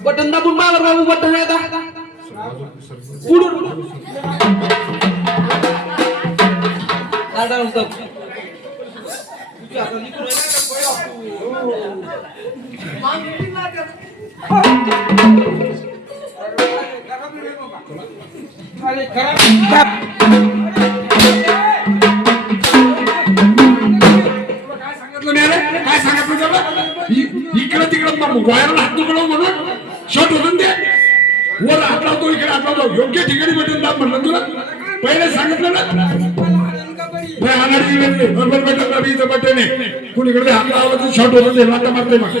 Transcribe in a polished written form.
button दाबून मावर बाबू button आहे आता पुढून काय सांगितलं इकडे तिकडे वायरला हात तुकडव म्हणून शॉट होतो ते वर हात लावतो इकडे हात लावतो योग्य ठिकाणी बटन दाब म्हणलं तुला पहिले सांगितलं ना बरोबर बटन दाबी इथं बटन आहे कुणीकडे हात लावला तर शॉट होतो ते लाटा मारते मग